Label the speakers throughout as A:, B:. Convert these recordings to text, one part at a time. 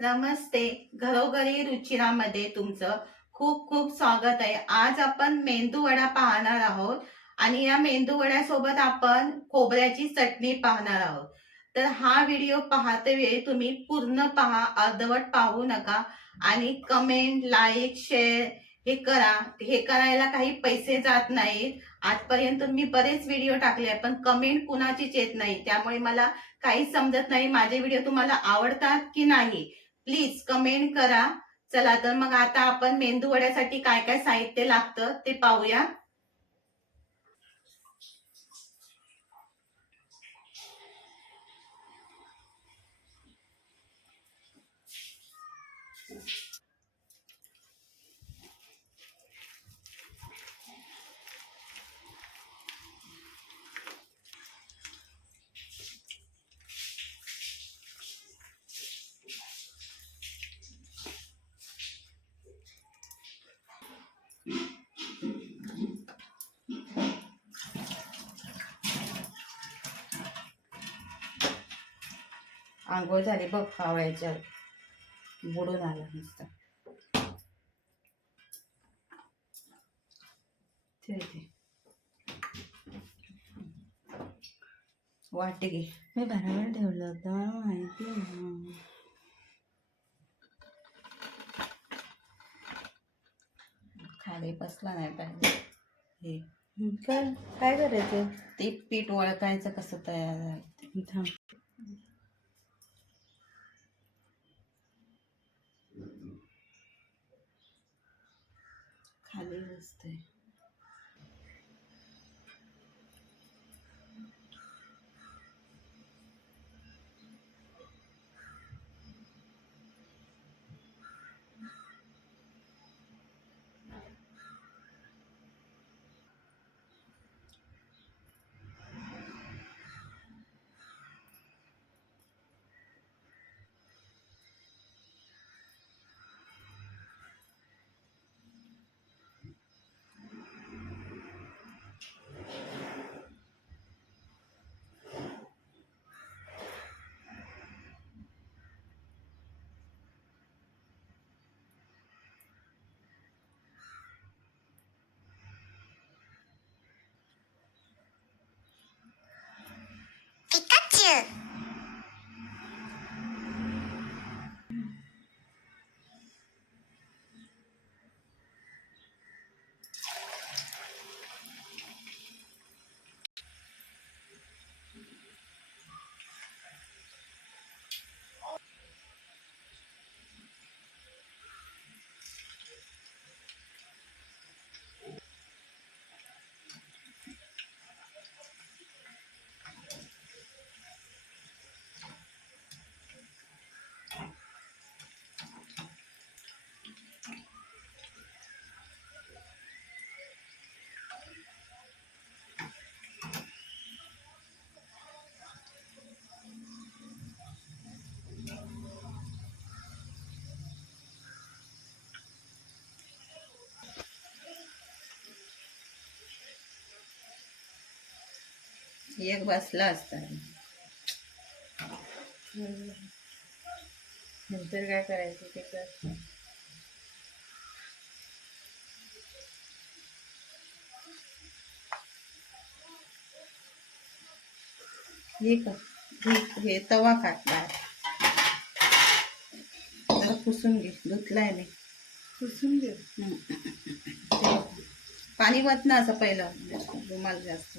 A: नमस्ते. घरोघरी रुचिरामध्ये तुमचं खूप खूप स्वागत आहे. आज आपण मेंदू वडा पाहणार आहोत आणि या मेंदू वड्यासोबत आपण खोबऱ्याची चटणी पाहणार आहोत. तर हा व्हिडिओ पाहते वेळी तुम्ही पूर्ण पहा अर्धवट पाहू नका आणि कमेंट लाईक शेअर हे करा. हे करायला काही पैसे जात नाहीत. आजपर्यंत मी बरेच व्हिडिओ टाकले पण कमेंट कुणाचीच येत नाही. त्यामुळे मला काहीच समजत नाही. माझे व्हिडिओ तुम्हाला आवडतात की नाही? प्लीज कमेंट करा. चला तर मग आता आपण मेंदू वड्यासाठी काय काय साहित्य लागतं ते पाहूया. आंघोळ झाली बघ कावळ्याच्या बुडून आला नुसतं. वाटे घे.
B: मी बरोबर ठेवलं होतं मला माहिती.
A: खाली बसला नाही पाहिजे. हे.
B: काय? काय करायचं?
A: ते पीठ ओळखायचं कसं तयार झालं
B: थांब
A: खाली एक बसला असता
B: नंतर काय करायचं ते कर
A: हे तवा काढला जरा पुसून घे धुतलाय मी
B: पुसून घे
A: पाणी वत ना असं पहिलं रुमाल जास्त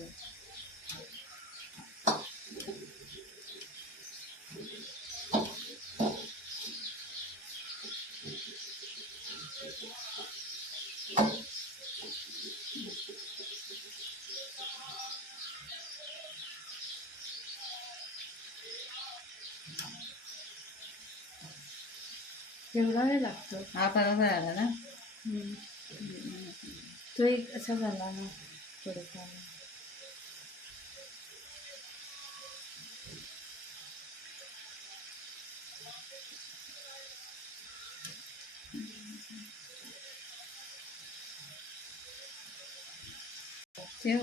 B: एवढा वेळ लागतो.
A: हा बरोबर आला ना
B: तो एक असा झाला ना थोडंफार.
A: ठेव.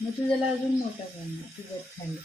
B: मग तू त्याला अजून मोठा तू बघ खाली.